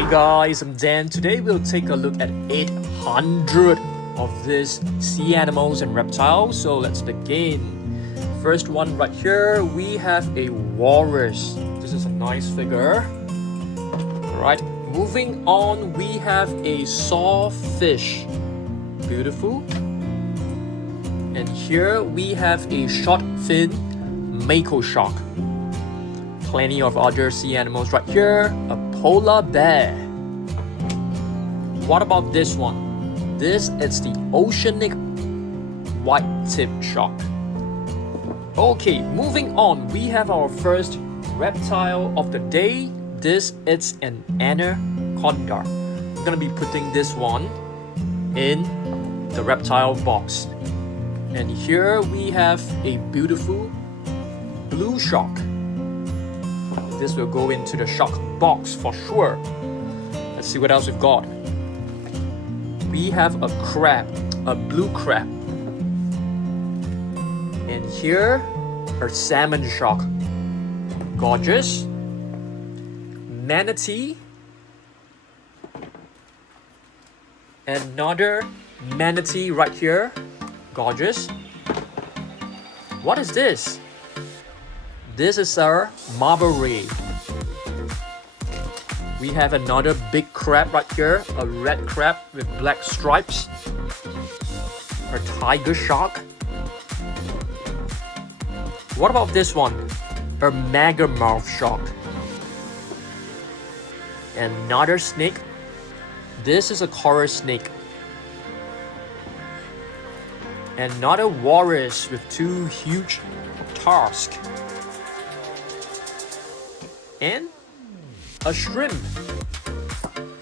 Hey guys, I'm Dan. Today we'll take a look at 800 of these sea animals and reptiles. So let's begin. First one right here, we have a walrus. This is a nice figure. Alright, moving on, we have a sawfish. Beautiful. And here we have a short fin mako shark. Plenty of other sea animals right here. A polar bear. What about this one? This is the oceanic white-tip shark. Okay, moving on, we have our first reptile of the day. This is an anaconda. I'm gonna be putting this one in the reptile box. And here we have a beautiful blue shark. This will go into the shark box for sure. Let's see what else we've got. We have a crab, a blue crab. And here, a salmon shark. Gorgeous. Manatee. Another manatee right here. Gorgeous. What is this? This is our marble ray. We have another big crab right here, a red crab with black stripes. A tiger shark. What about this one? A megamouth shark. Another snake. This is a coral snake. Another walrus with two huge tusks. And a shrimp.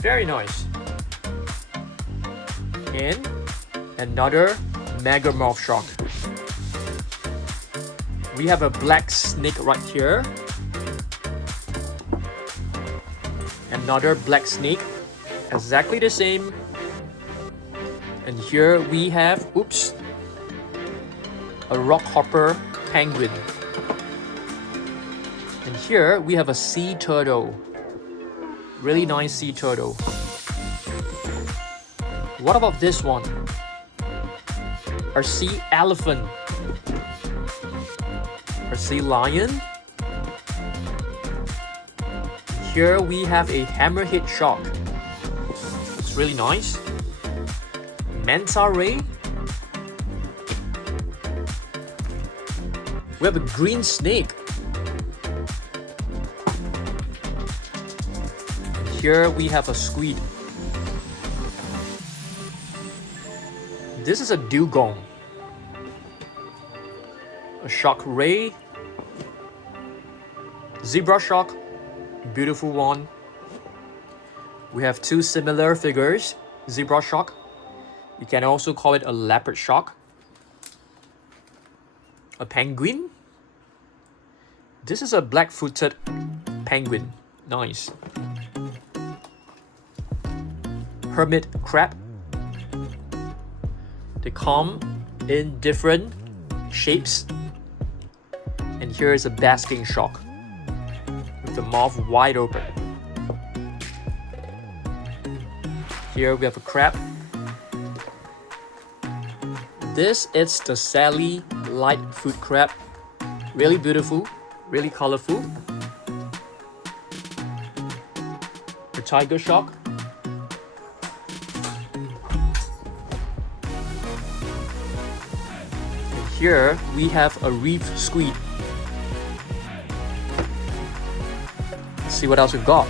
Very nice. And another megamouth shark. We have a black snake right here. Another black snake. Exactly the same. And here we have, a rockhopper penguin. And here we have a sea turtle. Really nice sea turtle. What about this one? A sea elephant. A sea lion. Here we have a hammerhead shark. It's really nice. Manta ray. We have a green snake. Here we have a squid. This is a dugong. A shark ray. Zebra shark. Beautiful one. We have two similar figures. Zebra shark. You can also call it a leopard shark. A penguin. This is a black-footed penguin. Nice. Hermit crab. They come in different shapes. And here is a basking shark with the mouth wide open. Here we have a crab. This is the Sally Lightfoot crab. Really beautiful, really colorful. The tiger shark. Here we have a reef squid. Let's see what else we've got.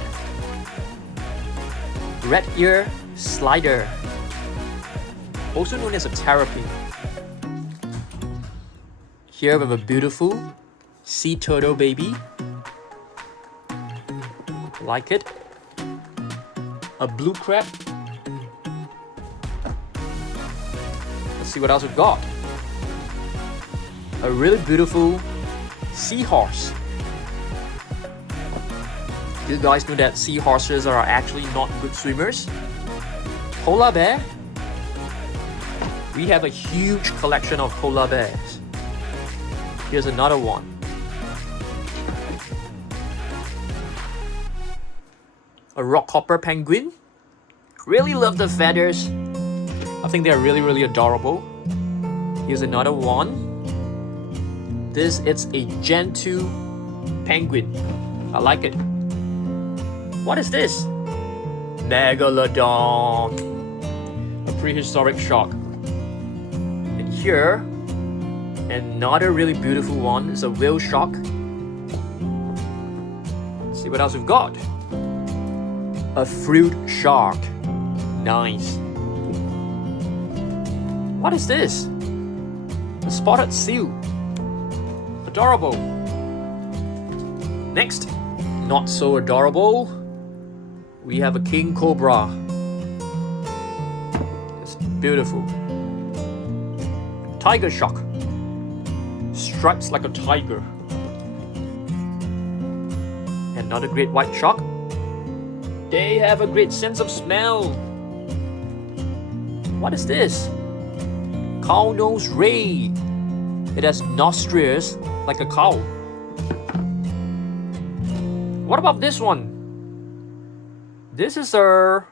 Red ear slider, also known as a terrapin. Here we have a beautiful sea turtle baby. Like it. A blue crab. Let's see what else we've got. A really beautiful seahorse. You guys know that seahorses are actually not good swimmers? Polar bear. We have a huge collection of polar bears. Here's another one. a rock hopper penguin. Really love the feathers. I think they're really adorable. Here's another one. This is a Gen 2 penguin. I like it. What is this? Megalodon. A prehistoric shark. And here, another really beautiful one is a whale shark. Let's see what else we've got. A fruit shark. Nice. What is this? A spotted seal. Adorable. Next, not so adorable, we have a king cobra. It's beautiful. Tiger shark. Stripes like a tiger. Another great white shark. They have a great sense of smell. What is this? Cow-nosed ray. It has nostrils like a cow. What about this one? This is a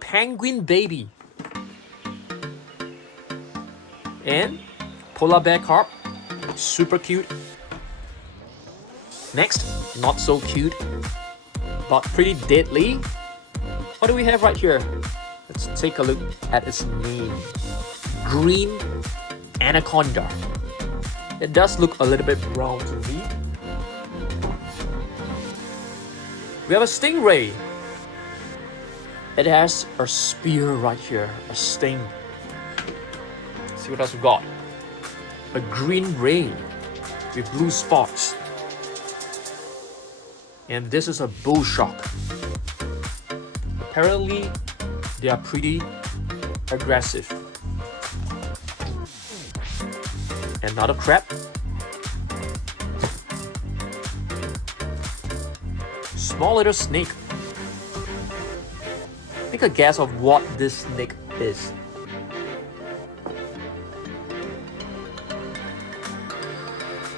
penguin baby. And polar bear carp. Super cute. Next, not so cute, but pretty deadly. What do we have right here? Let's take a look at its name. Green Anaconda. It does look a little bit brown to me. We have a stingray. It has a spear right here, a sting. Let's see what else we got. A green ray with blue spots. And this is a bull shark. Apparently, they are pretty aggressive. Another crab. Small little snake. Make a guess of what this snake is.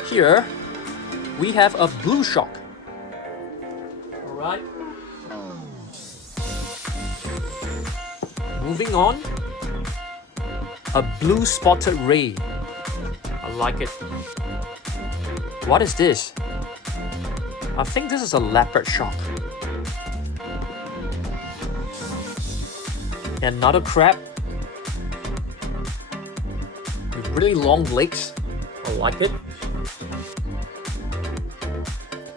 Here, we have a blue shark. Alright. Moving on. A blue spotted ray. I like it. What is this? I think this is a leopard shark. Another crab with really long legs. I like it.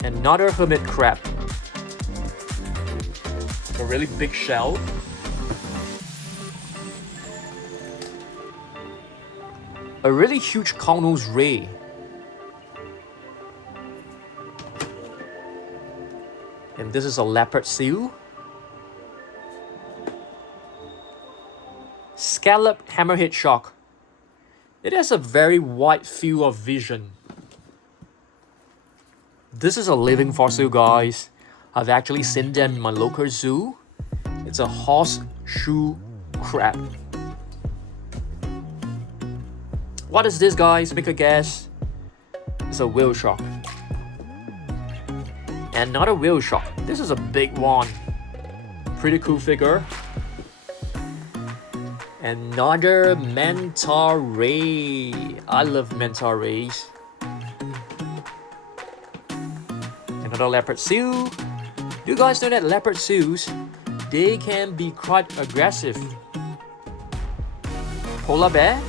Another hermit crab. A really big shell. A really huge cow-nosed ray. And this is a leopard seal. Scalloped hammerhead shark. It has a very wide field of vision. This is a living fossil, guys. I've actually seen them in my local zoo. It's a horseshoe crab. What is this, guys? Make a guess. It's a whale shark. Another whale shark. This is a big one. Pretty cool figure. Another manta ray. I love manta rays. Another leopard seal. Do you guys know that leopard seals, they can be quite aggressive? Polar bear.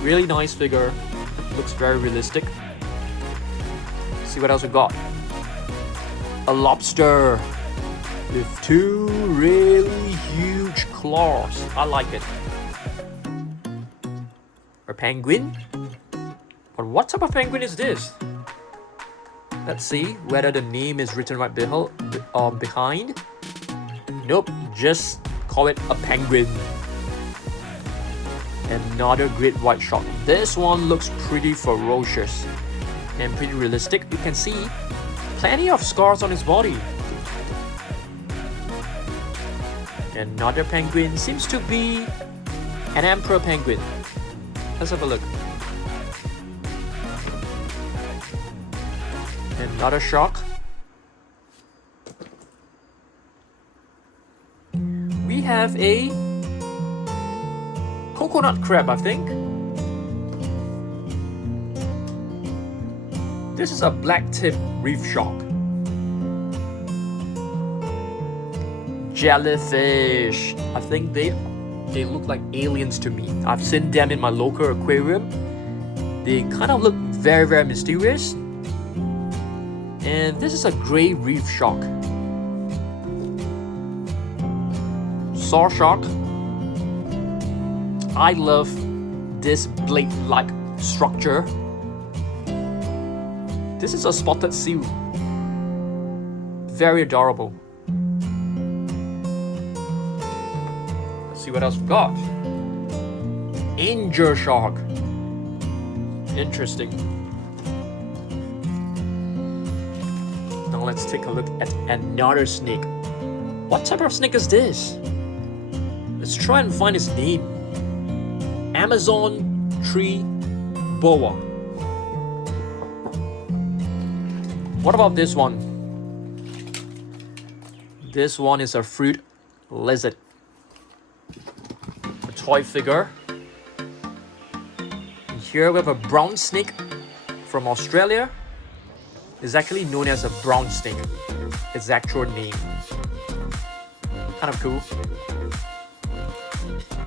Really nice figure. Looks very realistic. See what else we got. A lobster with two really huge claws. I like it. A penguin. But what type of penguin is this? Let's see whether the name is written right behind. Nope, just call it a penguin. Another great white shark. This one looks pretty ferocious and pretty realistic. You can see plenty of scars on his body. Another penguin seems to be an emperor penguin. Let's have a look. Another shark. have a coconut crab, I think. This is a black-tip reef shark. Jellyfish. I think they look like aliens to me. I've seen them in my local aquarium. They kind of look very, very mysterious. And this is a gray reef shark. Saw shark. I love this blade-like structure. This is a spotted seal. Very adorable. Let's see what else we've got. Angel shark. Interesting. Now let's take a look at another snake. What type of snake is this? Let's try and find its name. Amazon tree boa. What about this one? This one is a fruit lizard. A toy figure. And here we have a brown snake from Australia. It's actually known as a brown snake. Its actual name. Kind of cool.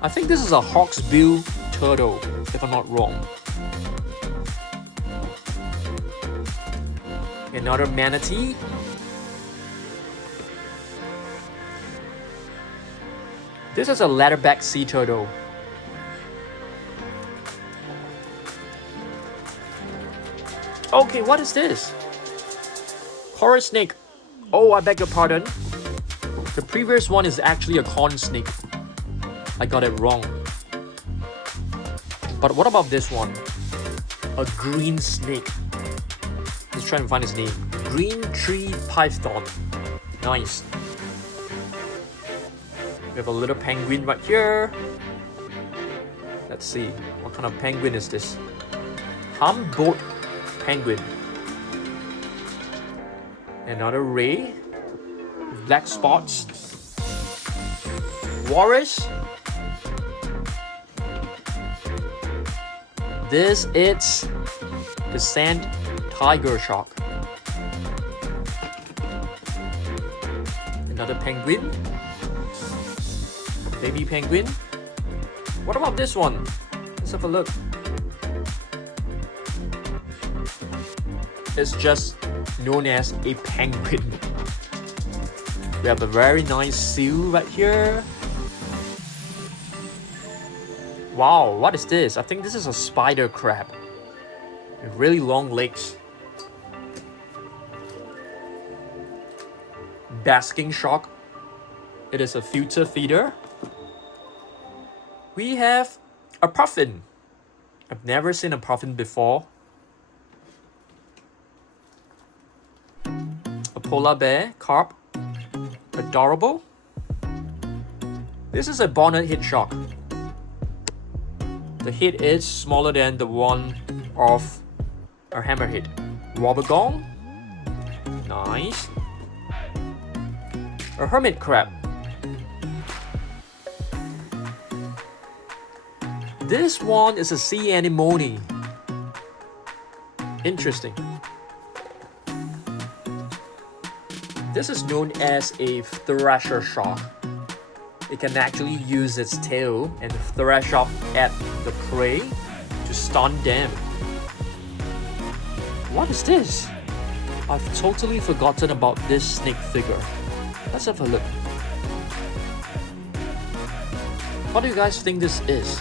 I think this is a hawksbill turtle, if I'm not wrong. Another manatee. This is a leatherback sea turtle. Okay, what is this? Horror snake. Oh, I beg your pardon. The previous one is actually a corn snake. I got it wrong. But what about this one? A green snake. Let's try and find his name. Green tree python. Nice. We have a little penguin right here. Let's see. What kind of penguin is this? Humboldt penguin. Another ray with black spots. Walrus. This is the sand tiger shark. Another penguin. Baby penguin. What about this one? Let's have a look. It's just known as a penguin. We have a very nice seal right here. Wow, what is this? I think this is a spider crab with really long legs. Basking shark. It is a filter feeder. We have a puffin. I've never seen a puffin before. A polar bear carp. Adorable. This is a bonnet head shark. The head is smaller than the one of a hammerhead. Dugong. Nice. A hermit crab. This one is a sea anemone. Interesting. This is known as a thrasher shark. It can actually use its tail and thrash off at the prey to stun them. What is this? I've totally forgotten about this snake figure. Let's have a look. What do you guys think this is?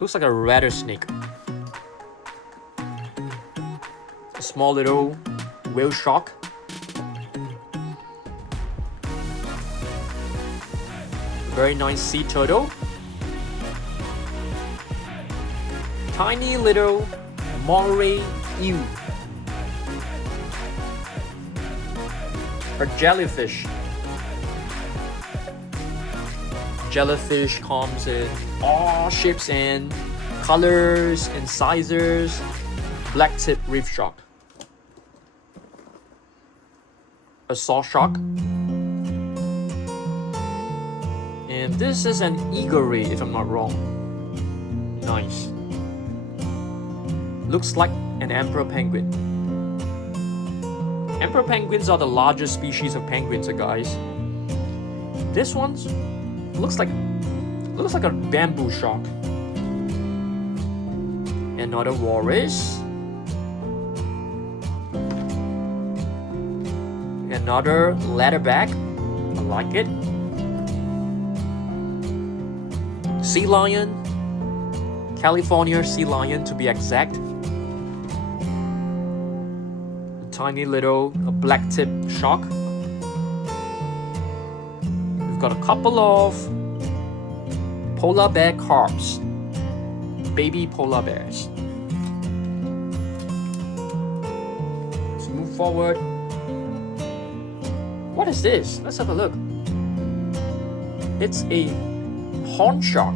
Looks like a rattlesnake. A small little whale shark. Very nice sea turtle. Tiny little moray eel. A jellyfish. Jellyfish comes in all shapes and colors and sizes. Black tip reef shark. a saw shark. And this is an eagle ray, if I'm not wrong. Nice. Looks like an emperor penguin. Emperor penguins are the largest species of penguins, guys. This one looks like a bamboo shark. Another walrus. Another leatherback. I like it. Sea lion. California sea lion to be exact. A tiny little black tip shark. We've got a couple of polar bear carps. Baby polar bears. Let's move forward. What is this? Let's have a look. It's a horn shark.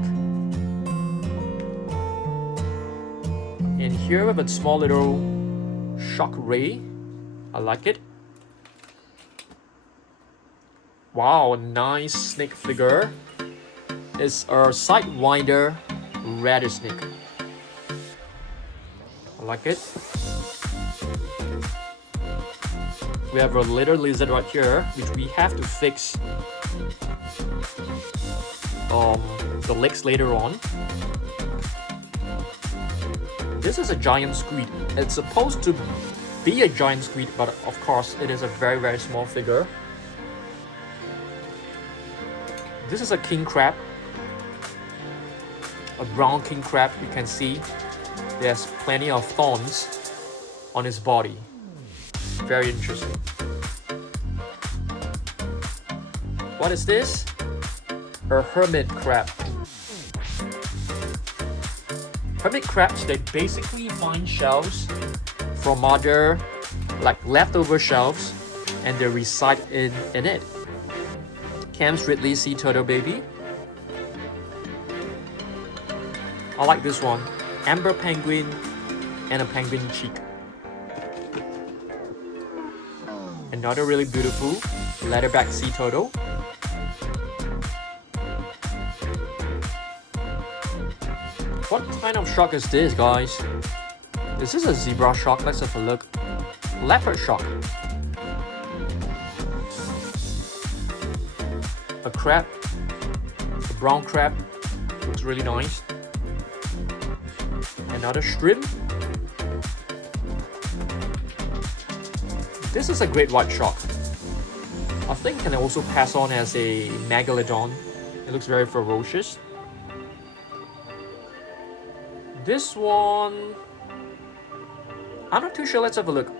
And here we have a small little shark ray. I like it. Wow, a nice snake figure. It's a sidewinder rattlesnake. I like it. We have a little lizard right here, which we have to fix the legs later on. This is a giant squid. It's supposed to be a giant squid, but of course it is a very, very small figure. This is a king crab. A brown king crab. You can see there's plenty of thorns on his body. Very interesting. What is this? A hermit crab. Hermit crabs, they basically find shells from other, like leftover shells, and they reside in it. Cam's Ridley sea turtle baby. I like this one. Amber penguin and a penguin cheek. Another really beautiful leatherback sea turtle. What kind of shark is this, guys? Is this a zebra shark? Let's have a look. Leopard shark. A crab. A brown crab. Looks really nice. Another shrimp. This is a great white shark. I think it can also pass on as a megalodon. It looks very ferocious. This one, I'm not too sure. Let's have a look.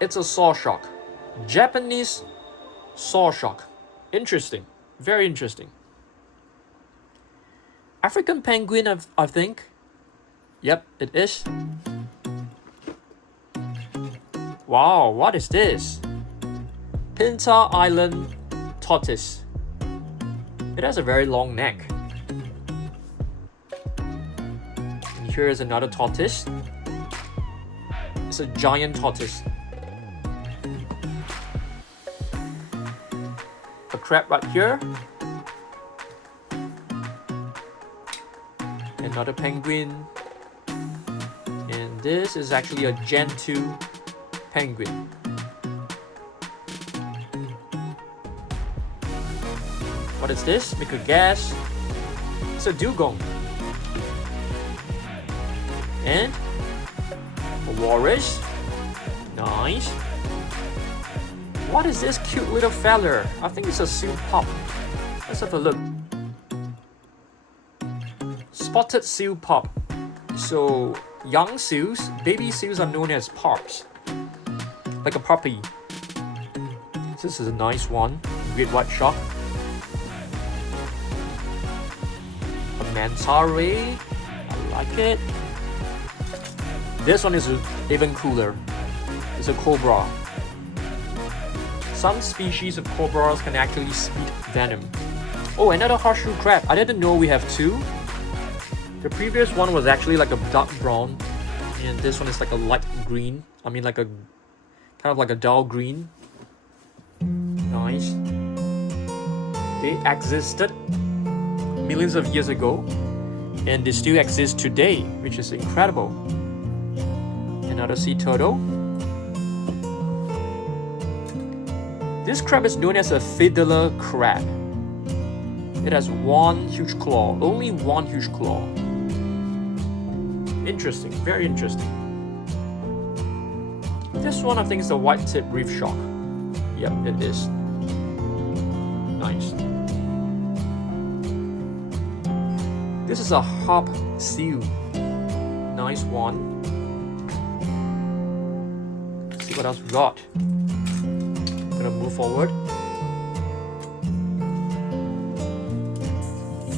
It's a saw shark. Japanese saw shark. Interesting. Very interesting. African penguin, I think. Yep, it is. Wow, what is this? Pinta Island tortoise. It has a very long neck. And here is another tortoise. It's a giant tortoise. A crab right here. Another penguin. And this is actually a Gen 2 penguin. What is this? Make a guess. It's a dugong. And a walrus. Nice. What is this cute little fella? I think it's a seal pup. Let's have a look. Spotted seal pup. So young seals, baby seals are known as pups. Like a puppy. This is a nice one. Great white shark. A manta ray. I like it. This one is even cooler. It's a cobra. Some species of cobras can actually spit venom. Oh, another horseshoe crab. I didn't know we have two. The previous one was actually like a dark brown, and this one is like a light green. I mean like a Kind of like a dull green. Nice. They existed millions of years ago, and they still exist today, which is incredible. Another sea turtle. This crab is known as a fiddler crab. It has one huge claw, only one huge claw. Interesting, very interesting. This one I think is a white-tip reef shark. Yep, it is. Nice. This is a harp seal. Nice one. Let's see what else we got. Gonna move forward.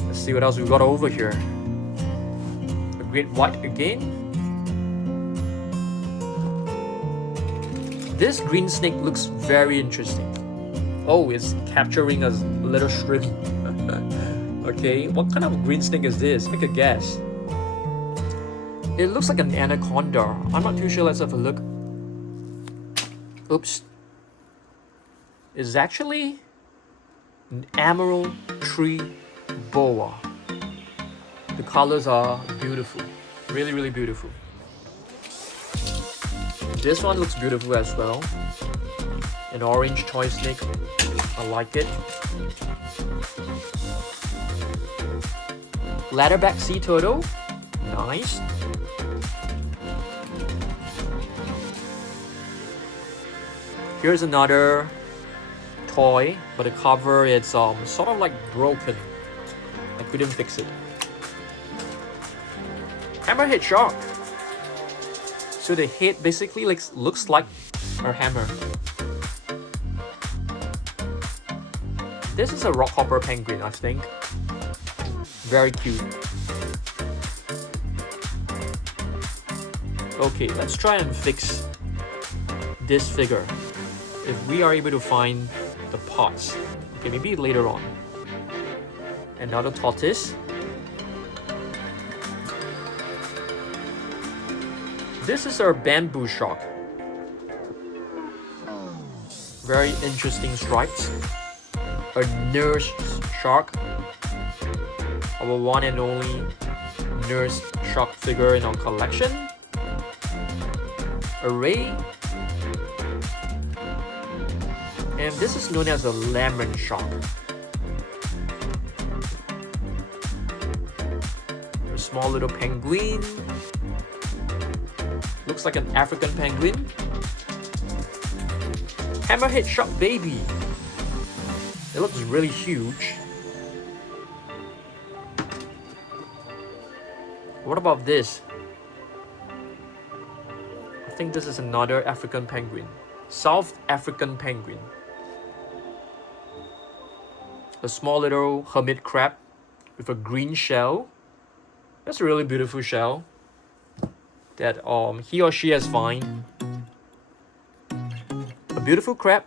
Let's see what else we got over here. A great white again. This green snake looks very interesting. Oh, it's capturing a little shrimp. Okay, what kind of green snake is this? Make a guess. It looks like an anaconda. I'm not too sure. Let's have a look. Oops. It's actually an emerald tree boa. The colors are beautiful. Really, really beautiful. This one looks beautiful as well. An orange toy snake. I like it. Leatherback sea turtle. Nice. Here's another toy, but the cover is sort of like broken. I couldn't fix it. Hammerhead shark. So the head basically looks like a hammer. This is a rockhopper penguin, I think. Very cute. Okay, let's try and fix this figure. If we are able to find the parts. Okay, maybe later on. Another tortoise. This is our bamboo shark. Very interesting stripes. A nurse shark. Our one and only nurse shark figure in our collection. A ray. And this is known as a lemon shark. A small little penguin. Looks like an African penguin. Hammerhead shark baby. It looks really huge. What about this? I think this is another African penguin. South African penguin. A small little hermit crab with a green shell. That's a really beautiful shell that he or she has found. A beautiful crab.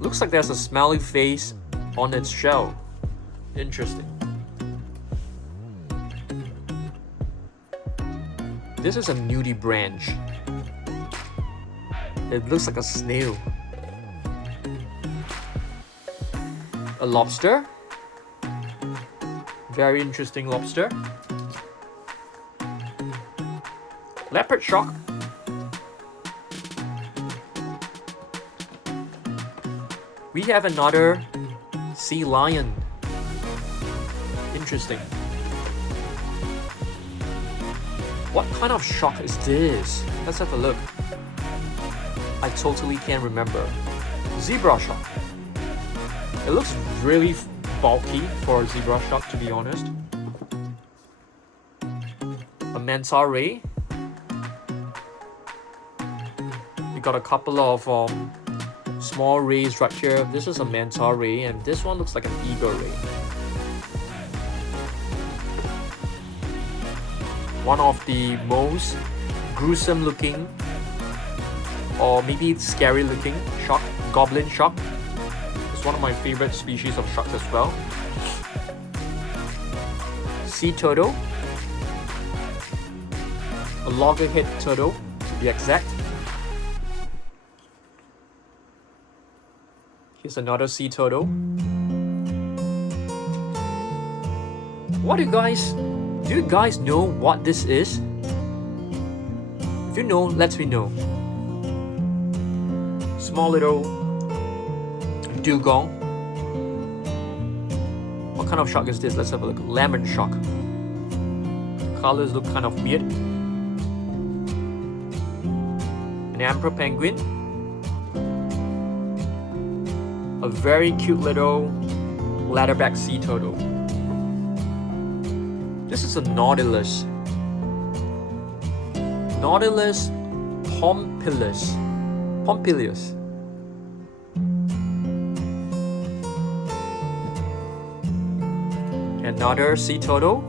Looks like there's a smiley face on its shell. Interesting. This is a nudibranch. It looks like a snail. A lobster. Very interesting lobster. Leopard shark. We have another sea lion. Interesting. What kind of shark is this? Let's have a look. I totally can't remember. Zebra shark. It looks really bulky for a zebra shark, to be honest. A manta ray. We got a couple of small rays right here. This is a manta ray, and this one looks like an eagle ray. One of the most gruesome looking, or maybe scary looking shark, goblin shark. It's one of my favorite species of sharks as well. Sea turtle. A loggerhead turtle, to be exact. Here's another sea turtle. Do you guys know what this is? If you know, let me know. Small little dugong. What kind of shark is this? Let's have a look. Lemon shark. Colors look kind of weird. An emperor penguin. A very cute little leatherback sea turtle. This is a nautilus. Nautilus pompilius. Another sea turtle.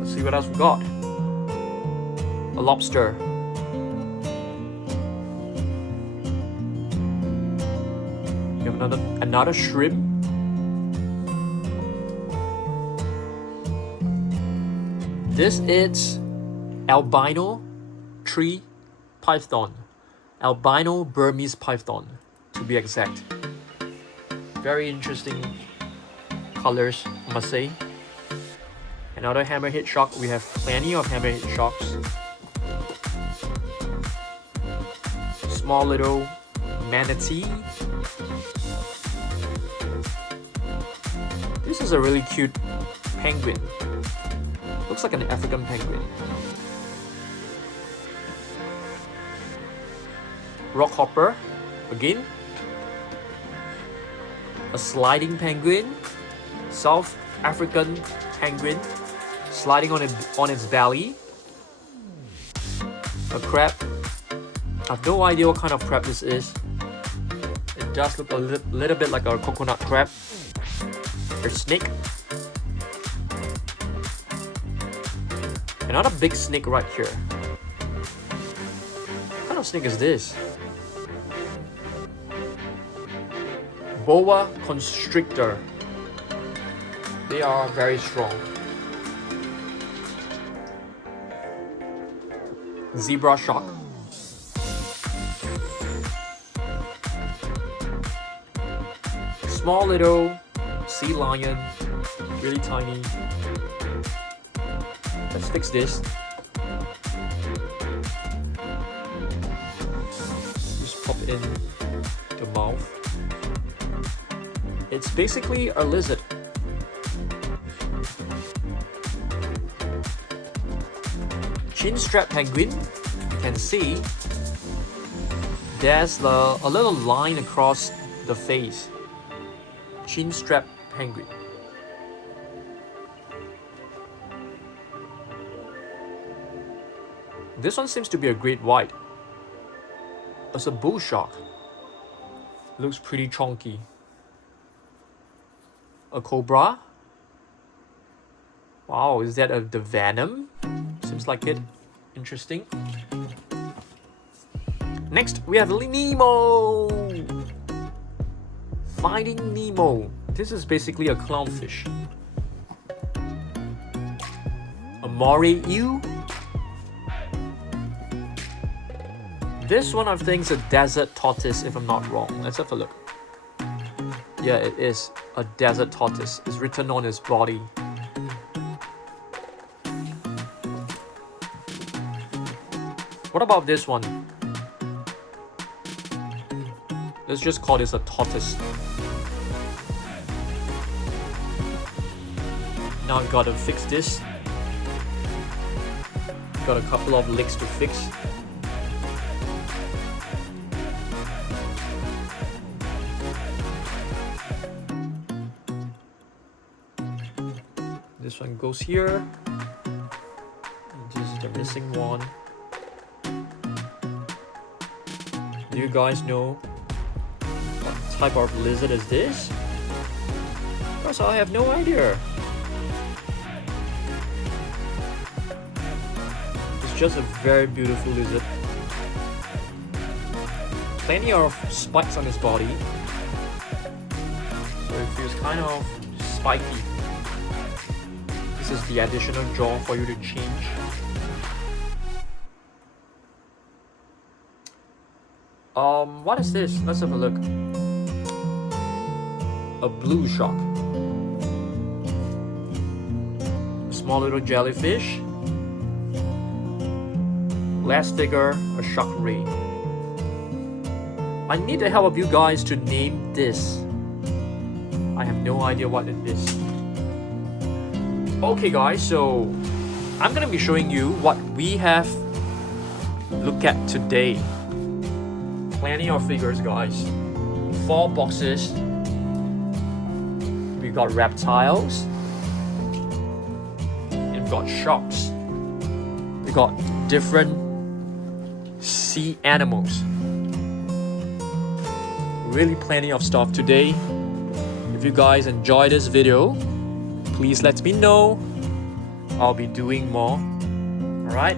Let's see what else we got. A lobster. We have another shrimp. This is albino tree python. Albino Burmese python, to be exact. Very interesting colors, I must say. Another hammerhead shark. We have plenty of hammerhead sharks. Small little manatee. This is a really cute penguin. Looks like an African penguin. Rockhopper, again. A sliding penguin. South African penguin, sliding on its belly. A crab. I have no idea what kind of crab this is. It does look a little bit like a coconut crab. A snake. Another big snake right here. What kind of snake is this? Boa constrictor. They are very strong. Zebra shark. Small little sea lion, really tiny. Let's fix this. Just pop in the mouth. It's basically a lizard. Chin-strap penguin. You can see there's a little line across the face. Chin-strap penguin. This one seems to be a great white. It's a bull shark. Looks pretty chunky. A cobra. Wow, is that the venom? Seems like it. Interesting. Next, we have Nemo. Finding Nemo. This is basically a clownfish. A moray eel. This one I think is a desert tortoise, if I'm not wrong. Let's have a look. Yeah, it is a desert tortoise. It's written on its body. What about this one? Let's just call this a tortoise. Now I've got to fix this. Got a couple of legs to fix. This one goes here. This is the missing one. Do you guys know what type of lizard is this? Because I have no idea. It's just a very beautiful lizard. Plenty of spikes on his body. So it feels kind of spiky. This is the additional jaw for you to change. What is this? Let's have a look. A blue shark. A small little jellyfish. Last figure, a shark ray. I need the help of you guys to name this. I have no idea what it is. Okay guys, so I'm gonna be showing you what we have looked at today. Plenty of figures guys. 4 boxes. We got reptiles. And we've got sharks. We got different sea animals. Really plenty of stuff today. If you guys enjoy this video, please let me know. I'll be doing more. Alright?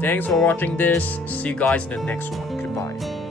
Thanks for watching this. See you guys in the next one. Goodbye.